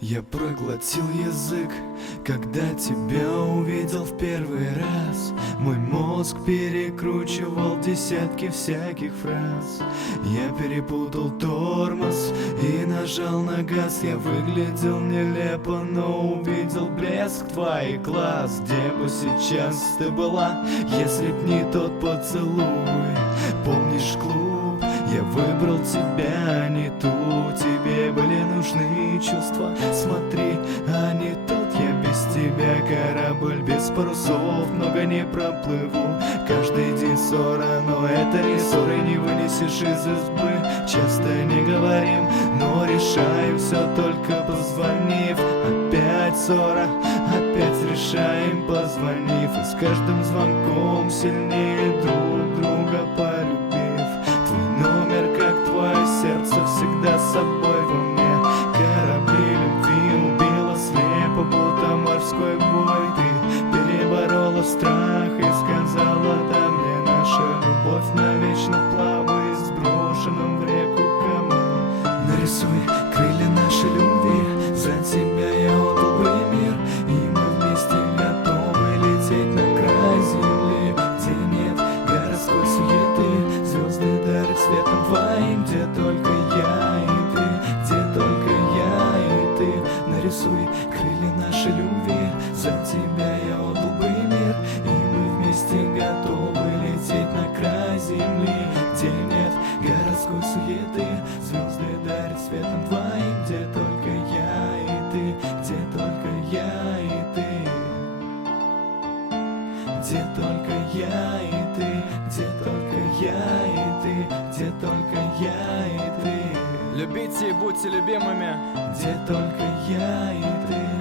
Я проглотил язык, когда тебя увидел в первый раз. Мой мозг перекручивал десятки всяких фраз. Я перепутал тормоз и нажал на газ. Я выглядел нелепо, но увидел блеск твоих глаз. Где бы сейчас ты была, если б не тот поцелуй? Помнишь клуб? Я выбрал тебя, а не ту. Тебе были нужны чувства. Смотри, а не тут. Я без тебя корабль без парусов, много не проплыву. Каждый день ссора, но это не ссора, не вынесешь из избы. Часто не говорим, но решаем все только позвонив. Опять ссора, опять решаем позвонив. И с каждым звонком сильнее друг друга полюбив. Твой номер, как твое сердце, всегда с собой во мне. Корабли любви убила слепо, будто морской бой. Ты переборола страх и сказала: да, мне наша любовь навечно плавает сброшенным в реку камнем. Нарисуй крылья нашей любви, за тебя я отдал бы мир. И мы вместе готовы лететь на край земли, где нет городской суеты. Звезды дарят светом твоим, где только я и ты, где только я и ты. Нарисуй крылья нашей любви, за тебя я отдал бы мир. И мы вместе готовы лететь на край земли, где нет городской суеты. Звезды дарят светом твоим, где только я и ты, где только я и ты, где только я и ты, где только я и ты, где только я и ты. Любите и будьте любимыми. Где только я и ты.